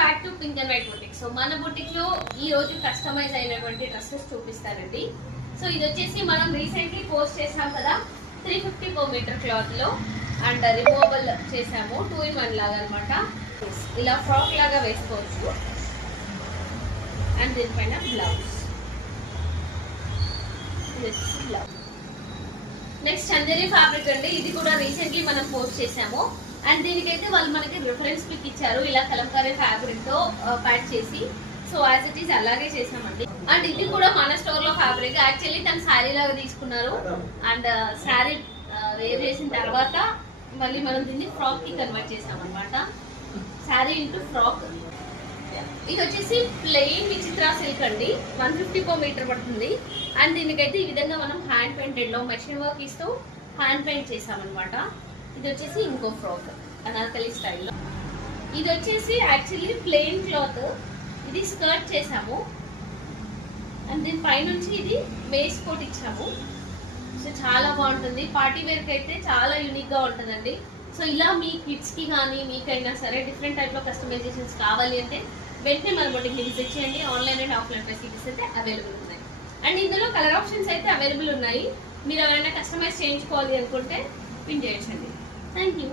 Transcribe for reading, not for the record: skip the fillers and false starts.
Back to pink and white boutique. So మన boutique లో ఈ రోజు కస్టమైజ్ అయినటువంటి డ్రెస్సెస్ చూపిస్తానండి. సో ఇది వచ్చేసి మనం రీసెంట్లీ పోస్ట్ చేసాం కదా 350 per meter క్లాత్ లో అండ్ రిమూవబుల్ చేసాము 2 in 1 లాగా అనమాట. ఇలా ఫ్రాక్ లాగా వేసుకోవచ్చు అండ్ దీనిపైన బ్లౌజ్. నెక్స్ట్ చందేరి ఫ్యాబ్రిక్ అండి. ఇది కూడా రీసెంట్లీ మనం పోస్ట్ చేసాము అండ్ దీనికైతే వాళ్ళు మనకి రిఫరెన్స్ పిక్ ఇచ్చారు ఇలా కలంకారీ ఫ్యాబ్రిక్ తో ప్యాక్ చేసి. సో యాజ్ ఇట్ ఈస్ అలాగే చేసామండి. అండ్ ఇది కూడా మన స్టోర్ లో ఫ్యాబ్రిక్. యాక్చువల్లీ తను శారీ లాగా తీసుకున్నారు అండ్ శారీ వేర్ చేసిన తర్వాత మళ్ళీ మనం దీన్ని ఫ్రాక్ కి కన్వర్ట్ చేసాం అనమాట. Sari into frock. ఇది వచ్చేసి ప్లెయిన్ విచిత్ర సిల్క్ అండి. 150 per meter పడుతుంది అండ్ దీనికైతే ఈ విధంగా మనం హ్యాండ్ పెయింటెడ్ లో మెషిన్ వర్క్ ఇస్తూ హ్యాండ్ పెయింట్ చేసామన్నమాట. ఇది వచ్చేసి ఇంకో ఫ్రాక్ అనార్కలి స్టైల్లో. ఇది వచ్చేసి యాక్చువల్లీ ప్లెయిన్ క్లాత్. ఇది స్కర్ట్ చేసాము అండ్ దీని పైనుంచి ఇది వేస్ట్ కోట్ ఇచ్చాము. సో చాలా బాగుంటుంది. పార్టీ వేర్కి అయితే చాలా యూనిక్ గా ఉంటుందండి. సో ఇలా మీ కిడ్స్ కి కానీ మీకైనా సరే డిఫరెంట్ టైప్ లో కస్టమైజేషన్స్ కావాలి అంటే వెంటనే మన బుటిక్ ని విజిట్ చేయండి. ఆన్లైన్ అండ్ ఆఫ్లైన్ ఫెసిలిటీస్ అయితే అవైలబుల్ ఉన్నాయి అండ్ ఇందులో కలర్ ఆప్షన్స్ అయితే అవైలబుల్ ఉన్నాయి. మీరు ఎవరైనా కస్టమైజ్ చేయించుకోవాలి అనుకుంటే పిన్ చేయొచ్చండి. Thank you.